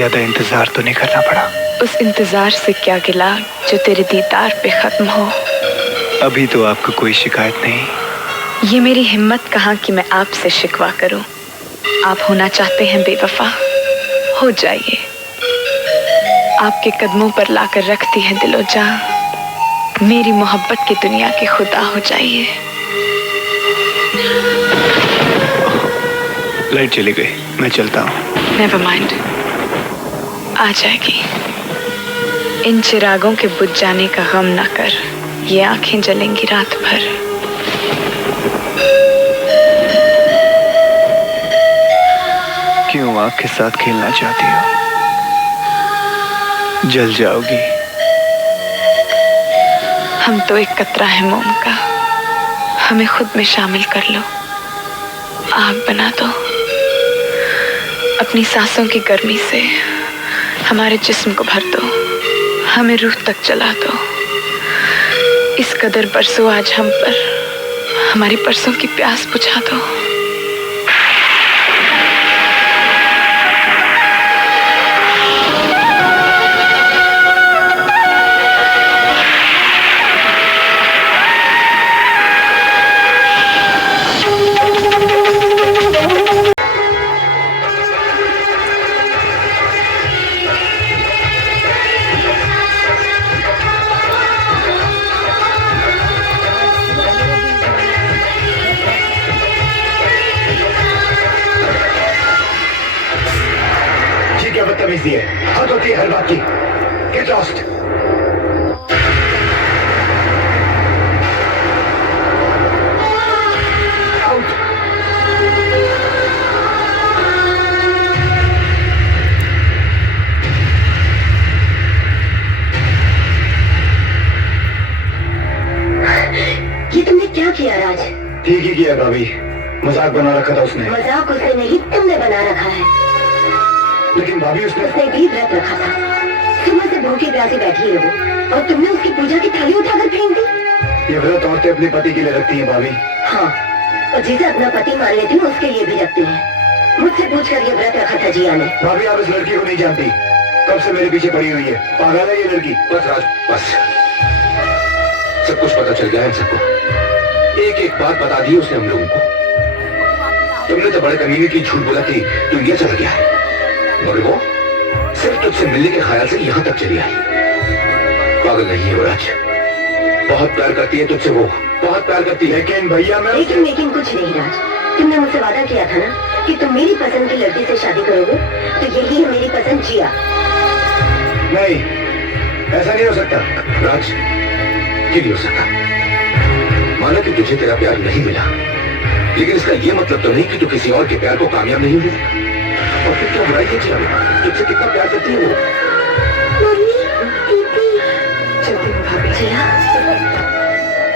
ज्यादा इंतजार तो नहीं करना पड़ा। उस इंतजार से क्या गिला जो तेरे दीदार पे खत्म हो। अभी तो आपको कोई शिकायत नहीं। ये मेरी हिम्मत कहाँ कि मैं आपसे शिकवा करूं। आप होना चाहते हैं बेवफा, हो जाइए। आपके कदमों पर लाकर रखती है दिलो जान। मेरी मोहब्बत की दुनिया के खुदा हो जाइए। लाइट चली गई, मैं चलता हूँ। नेवर माइंड, आ जाएगी। इन चिरागों के बुझ जाने का गम ना कर, ये आंखें जलेंगी रात भर। क्यों आग के साथ खेलना चाहती हो? जल जाओगी। हम तो एक कतरा है मोम का, हमें खुद में शामिल कर लो। आग बना दो। अपनी सांसों की गर्मी से हमारे जिस्म को भर दो, हमें रूह तक जला दो। इस कदर बरसो आज हम पर, हमारी परसों की प्यास बुझा दो। क्या बदतमीजी है, हद होती है हर बात की। Get lost. आउट। ये तुमने क्या किया राज? ठीक ही किया भाभी, मजाक बना रखा था उसने। मजाक उसने नहीं, तुमने बना रखा है। लेकिन भाभी उसने भी व्रत रखा था। सुबह से भूखी प्यासी बैठी है वो, और तुमने उसकी पूजा की थाली उठाकर फेंक दी। ये व्रत औरतें अपने पति के लिए रखती हैं भाभी। हाँ, और जिसे अपना पति मान लेती है उसके लिए भी रखती है। मुझसे पूछकर ये व्रत रखा था जिया ने। भाभी आप इस लड़की को नहीं जानती, कब से मेरे पीछे पड़ी हुई है। पागल है ये लड़की। बस राज, बस सब कुछ पता चल गया है सबको। एक एक बात बता दी उसने हम लोगों को। तुमने तो बड़े कमीने की झूठ बोला कि तू ये चला गया है, और वो सिर्फ तुझसे मिलने के ख्याल से यहाँ तक चली आई। पागल नहीं है वो राज, बहुत प्यार करती है तुझसे, वो बहुत प्यार करती है। लेकिन भैया मैं लेकिन कुछ नहीं राज। तुमने मुझसे वादा किया था ना कि तुम मेरी पसंद की लड़की से शादी करोगे, तो यही है मेरी पसंद जिया। नहीं, ऐसा नहीं हो सकता राज। ये नहीं हो सकता। माना कि तुझे तेरा प्यार नहीं मिला, लेकिन इसका ये मतलब तो नहीं कि तू किसी और के प्यार को कामयाब नहीं हुई। और फिर क्या बुराई है जिया में? तुझसे कितना प्यार करती है वो। चलती हूँ भाभी। जिया।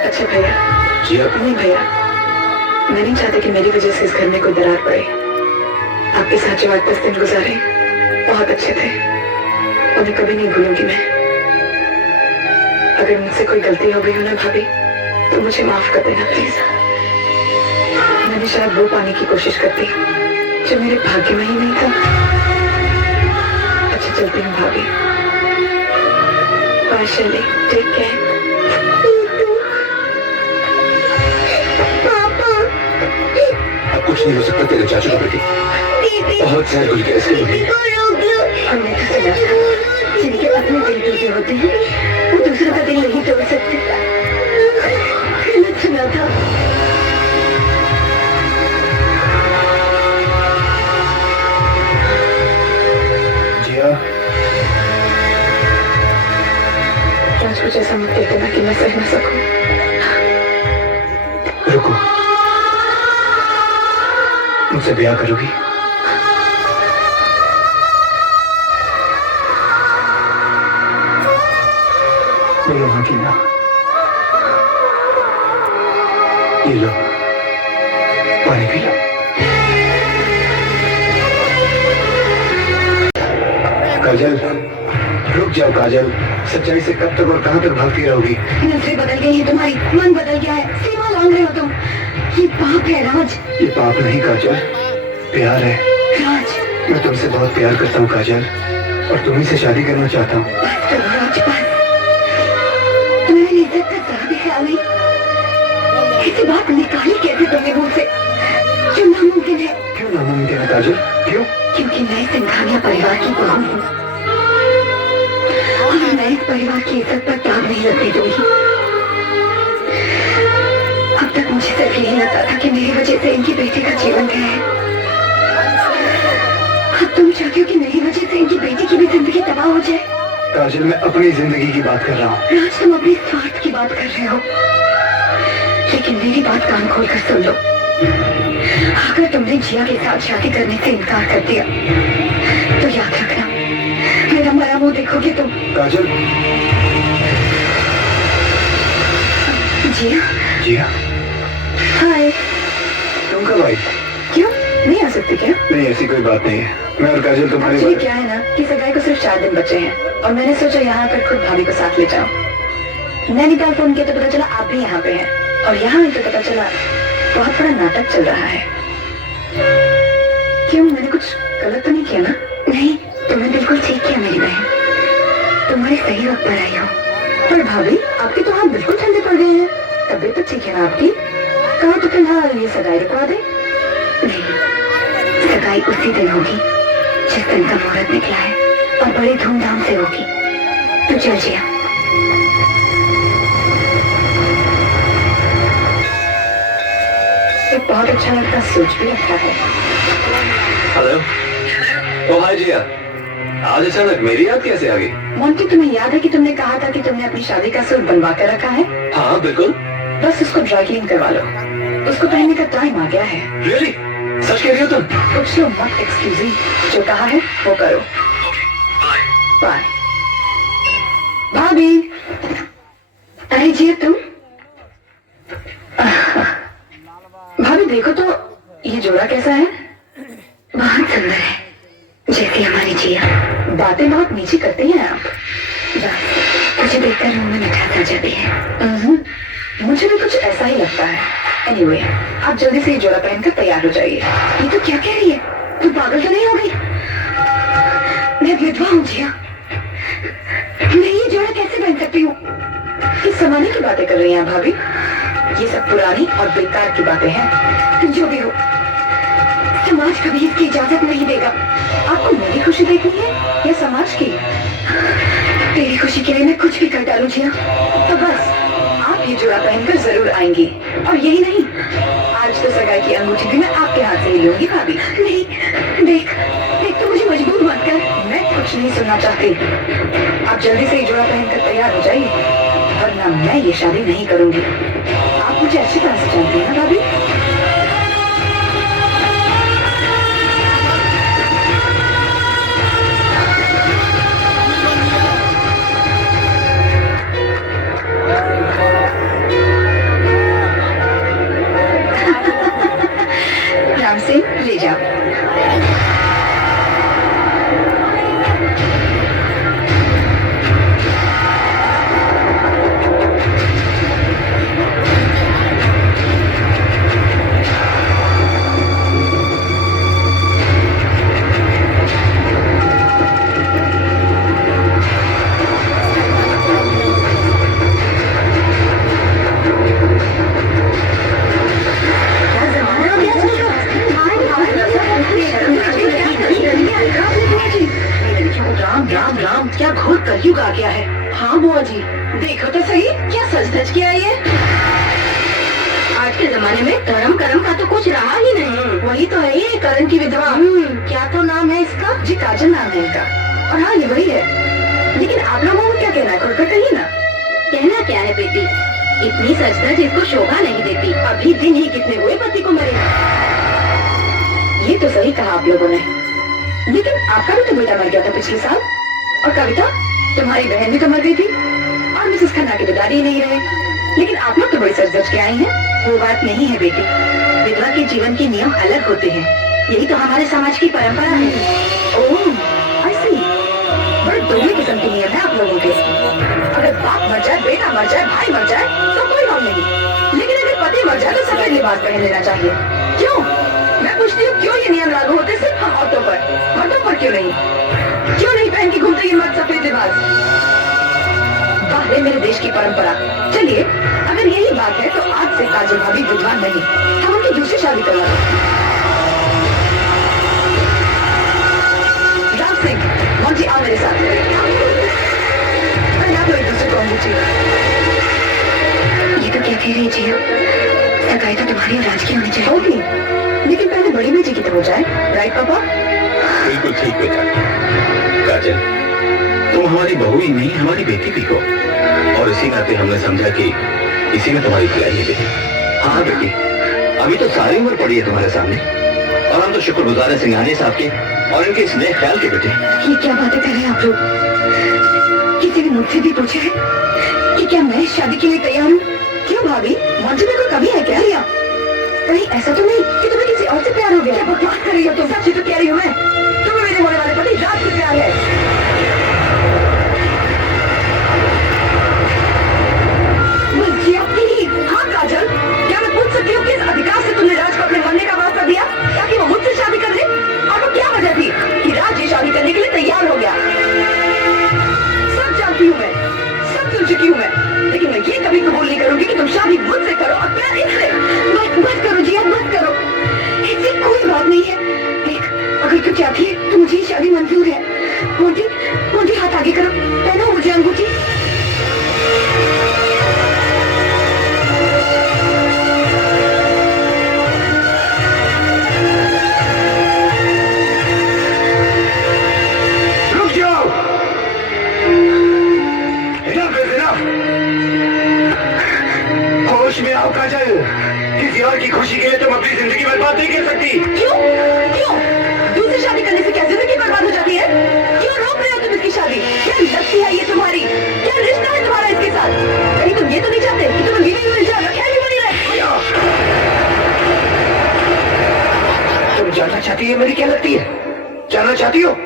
अच्छा भैया। जिया। नहीं भैया, मैं नहीं चाहती कि मेरी वजह से इस घर में कोई दरार पड़े। आपके साथ जो 8-10 दिन गुजारे बहुत अच्छे थे, उन्हें कभी नहीं भूलूंगी मैं। अगर मुझसे कोई गलती हो गई हो ना भाभी, तो मुझे माफ कर देना प्लीज। मैंने शायद वो पाने की कोशिश करती जो मेरे भाग्य में ही नहीं था। अच्छा चलती हूँ भाभी। बाय शैली, टेक केयर। अब कुछ नहीं हो सकता तेरे चाचू को बेटी, बहुत सैर गुल गया इसके लिए। हमने तो सुना था जिनके अपने दिल टूटे होते हैं वो दूसरों का दिल नहीं तोड़ सकते। गलत सुना था। राज कुछ ऐसा मत कहते ना कि मैं सह न सकूं। रुको, मुझसे ब्याह करोगी? बोलो हाँ कि ना। ये लो, पानी पी लो। काजल, रुक जाओ काजल। सच्चाई से कब तक और कहां तक भागती रहोगी? नजरें बदल गई है तुम्हारी, मन बदल गया है, सीमा लांघ रहे हो तुम। ये पाप है राज। ये पाप नहीं काजल, प्यार है। राज, मैं तुमसे बहुत प्यार करता हूँ काजल। और तुम्ही से शादी करना चाहता हूँ। तुम्हारी इज्जत का जरा भी ख्याल नहीं। ऐसी बात निकाली कैसे तुमने मुंह से जो नामुमकिन है? क्यों नामुमकिन है काजल? क्यों? क्योंकि मैं सिंघानिया परिवार की बहू हूँ और मैं इस परिवार की इज्जत पर दाग नहीं लगने दूंगी। अब तक मुझे सिर्फ यही लगता था कि मेरी वजह से इनकी बेटी का जीवन गया है। अब तुम चाहती हो कि मेरी वजह से इनकी बेटी की भी जिंदगी तबाह हो जाए? काजल, मैं अपनी जिंदगी की बात कर रहा हूँ। राज, तुम अपने स्वार्थ की बात कर रहे हो, लेकिन मेरी बात कान खोलकर सुन लो। अगर तुमने जिया के साथ शादी करने से इनकार कर दिया तो याद रखना मेरा मरा मुंह देखोगे तुम। काजल। जिया। जिया। हाय। तुम कब आई? क्यों नहीं आ सकते क्या? नहीं, ऐसी कोई बात नहीं है। मैं और काजल तुम्हारे एक्चुअली क्या है ना कि सगाई को सिर्फ 4 दिन बचे हैं और मैंने सोचा यहाँ आकर खुद भाभी को साथ ले जाऊं। नैनीताल फोन किया तो पता चला आप भी यहाँ पे हैं और यहाँ तो पता चला बहुत बड़ा नाटक चल रहा है। क्यों, मैंने कुछ गलत तो नहीं किया ना? नहीं, तुमने बिल्कुल ठीक किया मेरी बहन, तुम्हारे सही वक्त पर आई हो। पर भाभी, आपके तो हाथ बिल्कुल ठंडे पड़ गए हैं। तबीयत तो ठीक है ना आपकी? कहा तो फिलहाल ये सगाई रुकवा दे। नहीं, सगाई उसी दिन होगी जिस दिन का मुहूर्त निकला है और बड़ी धूमधाम से होगी। तो चल जिया। एक बहुत अच्छा लड़का सोच भी रखा है। हेलो। ओ हाय जिया, आज अचानक मेरी याद कैसे आ गई? मोंटी, तुम्हें याद है कि तुमने कहा था कि तुमने अपनी शादी का सूट बनवा कर रखा है? हाँ बिल्कुल। बस उसको ड्राई क्लीन करवा लो, उसको पहनने का टाइम आ गया है। रियली? सच कह रही हो तुम? कुछ लो मत, एक्सक्यूजी, जो कहा है वो करो। बाय। भाभी। अरे जी तुम। भाभी देखो तो ये जोड़ा कैसा है? बहुत सुंदर है, जैसे हमारी जिया। बातें बहुत नीची करते हैं आप। बस मुझे देखकर मुंह में मिठास आ जाती है। मुझे भी कुछ ऐसा ही लगता है। एनीवे, आप जल्दी से ये जोड़ा पहनकर तैयार हो जाइए। ये तो क्या कह रही है? तू पागल तो नहीं हो गई? मैं विधवा हूँ जिया, मैं ये जोड़ा कैसे पहन सकती हूँ? किस जमाने की बातें कर रही हैं भाभी? ये सब पुरानी और बेकार की बातें हैं। जो भी हो, समाज कभी इसकी इजाजत नहीं देगा। आपको मेरी खुशी देखनी है या समाज की? तेरी खुशी के लिए मैं कुछ भी कर डालूं जिया। तो बस आप ये जोड़ा पहनकर जरूर आएंगी। और यही नहीं, आज तो सगाई की अंगूठी भी मैं आपके हाथ से ही लूंगी भाभी। नहीं, देख तो मुझे मजबूर मत कर, मैं कुछ नहीं सुनना चाहती। आप जल्दी से ये जोड़ा पहनकर तैयार हो जाइए, वरना मैं ये शादी नहीं करूंगी। आप मुझे अच्छी तरह से जानती हैं ना भाभी? राम सिंह, ले जाओ। क्या घोर कलयुग आ गया है। हाँ बुआ जी, देखो तो सही, क्या सच धज के आई है। आज के जमाने में धर्म कर्म का तो कुछ रहा ही नहीं। वही तो है ये करण की विधवा। क्या तो नाम है इसका? जी काजल नाम है इनका। और हाँ, ये वही है। लेकिन आप लोगों को क्या कहना है? खुलकर कहिए ना। कहना क्या है बेटी, इतनी सच धज इसको शोभा नहीं देती। अभी दिन ही कितने हुए पति को मरे। ये तो सही कहा आप लोगों ने, लेकिन आपका भी तो बेटा मर गया था पिछले साल। और कविता, तुम्हारी बहन भी तो मर गई थी। और मिसेस खन्ना के दादी नहीं रहे। लेकिन आप लोग तो बड़ी सच धज के आई हैं। वो बात नहीं है बेटी, विधवा के जीवन के नियम अलग होते हैं। यही तो हमारे समाज की परंपरा है। ओह, आई सी। बड़े दोगले किस्म के नियम है आप लोगों के। अगर बाप मर जाए, बेटा मर जाए, भाई मर जाए तो कोई गम नहीं, लेकिन अगर पति मर जाए तो सफेद लिबास पहन लेना चाहिए। क्यों? मैं पूछती हूँ, क्यों ये नियम लागू होते सिर्फ हम औरतों पर, मर्दों पर क्यों नहीं? क्यों नहीं पहन के घूमते ये मत सफेद लिबास। बाहर मेरे देश की परंपरा। चलिए, अगर यही बात है तो आज से काजल भाभी विद्वान नहीं, हम उनकी दूसरी शादी करवा दें। राम सिंह, मोंटी आओ मेरे साथ। आप लोग एक दूसरे को अंगूठी। ये तो क्या कह रही है जिया? सगाई तो तुम्हारी और राज की होनी चाहिए। होगी, लेकिन पहले बड़ी बेटी की तो हो जाए, राइट पापा? बिल्कुल ठीक बेटा। काजल, तुम हमारी बहू ही नहीं, हमारी बेटी भी हो, और इसी नाते हमने समझा कि इसी में तुम्हारी भलाई है बेटी। हाँ बेटी, अभी तो सारी उम्र पड़ी है तुम्हारे सामने, और हम तो शुक्रगुजार हैं सिंघानिया साहब के और इनके इस नए ख्याल के बेटे। ये क्या बातें कर रहे हैं आप लोग? किसी ने मुझसे भी पूछा है कि क्या मैं इस शादी के लिए तैयार हूँ? क्यों भाभी, मोंटी में कोई कमी है क्या? रिया, कहीं ऐसा तो नहीं कि तुम्हें किसी और से प्यार हो गया? क्या बकवास कर रही हो तुम? सच्ची तो कह रही हूँ मैं, तुम्हें मेरे होने वाले पति राज से प्यार है। हाँ काजल, क्या मैं पूछ सकती हूँ किस अधिकार से तुमने राज को अपने मरने का वास्ता दिया ताकि वो मुझसे शादी कर ले? और वो क्या वजह थी कि राज ये शादी करने के लिए तैयार हो गया? सब जानती हूँ मैं, सब सुन चुकी हूँ मैं, लेकिन मैं ये कभी कबूल नहीं करूंगी कि तुम शादी मुझसे करो और प्यार इससे। बस करो जिया, बस करो, ऐसी कोई बात नहीं है। देख, अगर तू चाहती है तो मुझे ये शादी मंजूर है। मोंटी, मोंटी हाथ आगे करो, पहनो मुझे अंगूठी। होश में आओ काजल, किसी और की खुशी के लिए तुम अपनी जिंदगी बर्बाद नहीं कर सकती। क्यों? क्यों? दूसरी शादी करने से क्या जिंदगी बर्बाद हो जाती है? क्यों रोक रहे हो तुम इसकी शादी? क्या लगती है ये तुम्हारी? क्या रिश्ता है तुम्हारा इसके साथ? कहीं तुम ये तो नहीं चाहते कि तुम्हें बीवी मिल जाए, ख्याल बनी रहे? तुम जानना चाहती है मेरी क्या लगती है? जानना चाहती हो?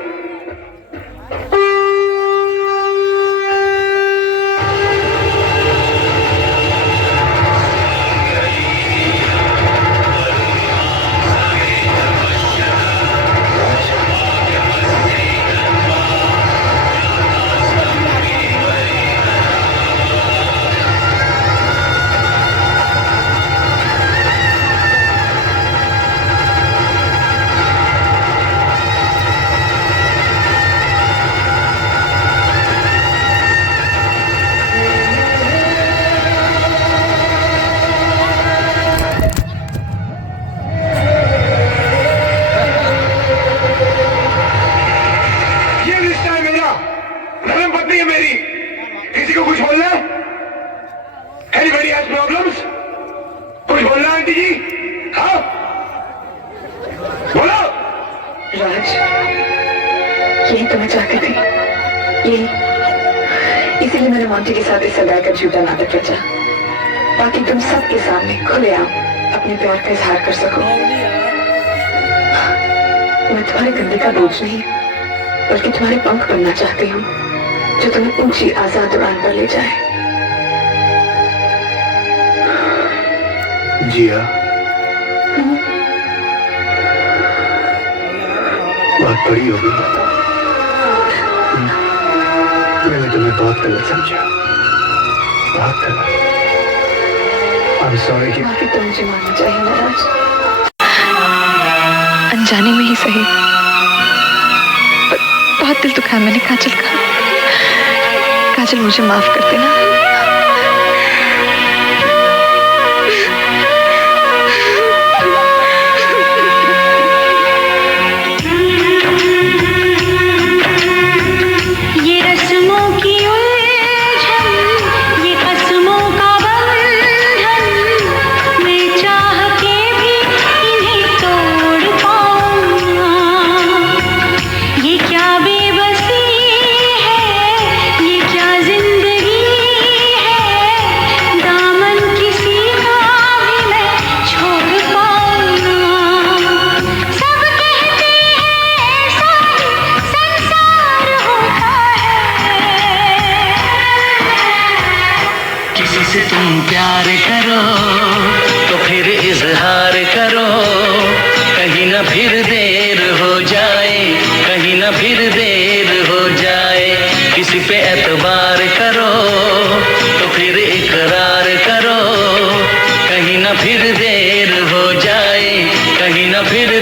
इसीलिए मैंने मोंटी के साथ इस सगाई का झूठा नाटक रचा, ताकि तुम सबके सामने खुलेआम अपने प्यार का इजहार कर सको। मैं तुम्हारे कंधे का बोझ नहीं, बल्कि तुम्हारे पंख बनना चाहती हूँ, जो तुम्हें ऊंची आजाद उड़ान पर ले जाए। जिया, बात बड़ी हो गई। मैंने तुम्हें बहुत गलत समझा, बहुत गलत। I'm sorry कि माफी तो मुझे मानना चाहिए नाराज। अनजाने में ही सही, पर बहुत दिल दुखाया मैंने काजल का। काजल, मुझे माफ कर देना। से तुम प्यार करो तो फिर इजहार करो, कहीं ना फिर देर हो जाए, कहीं ना फिर देर हो जाए। या फिर